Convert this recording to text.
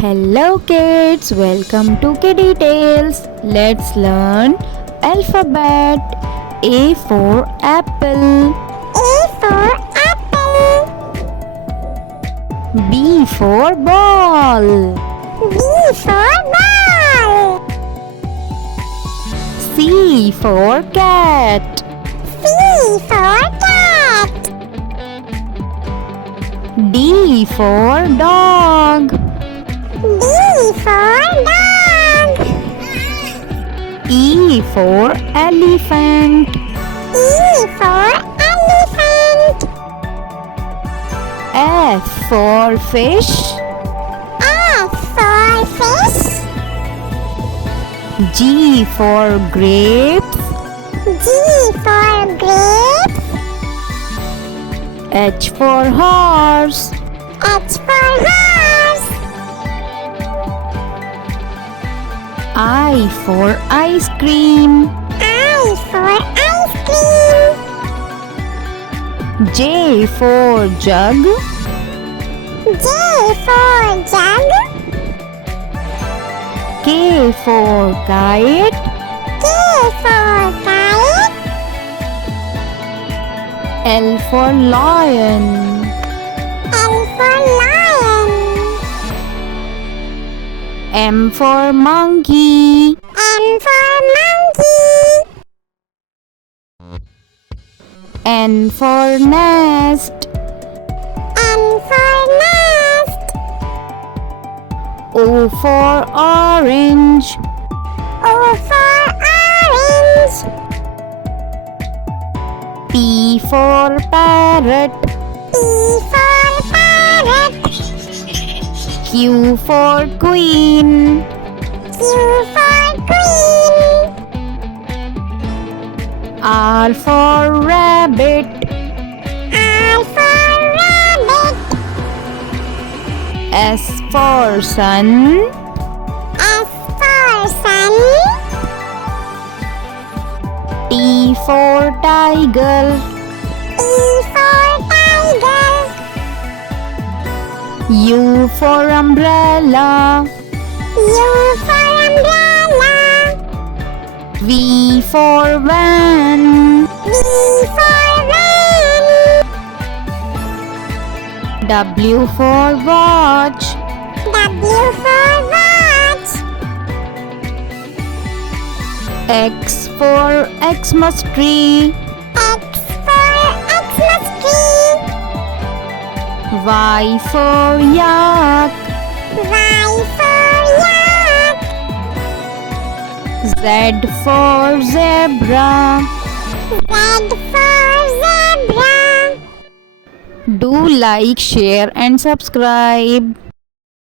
Hello kids, welcome to Kiddie Tales. Let's learn alphabet. A for apple. A for apple. B for ball. B for ball. C for cat. C for cat. D for dog. D for dog. E for elephant. E for elephant. F for fish. F for fish. G for grapes. G for grapes. H for horse. H for horse. I for ice cream. I for ice cream. J for jug. J for jug. K for kite. K for kite. L for lion. L for lion. M for monkey. M for monkey. N for nest. N for nest. O for orange. O for orange. P for parrot. P for parrot. Q for queen. Q for queen. R for rabbit. R for rabbit. S for sun. S for sun. T for tiger. T for tiger. U for umbrella. U for umbrella. V for van. V for van. W for watch. W for watch. X for Xmas tree. X for Xmas tree. Y for yak. Y for yak. Z for zebra. Z for zebra. Do like, share and subscribe.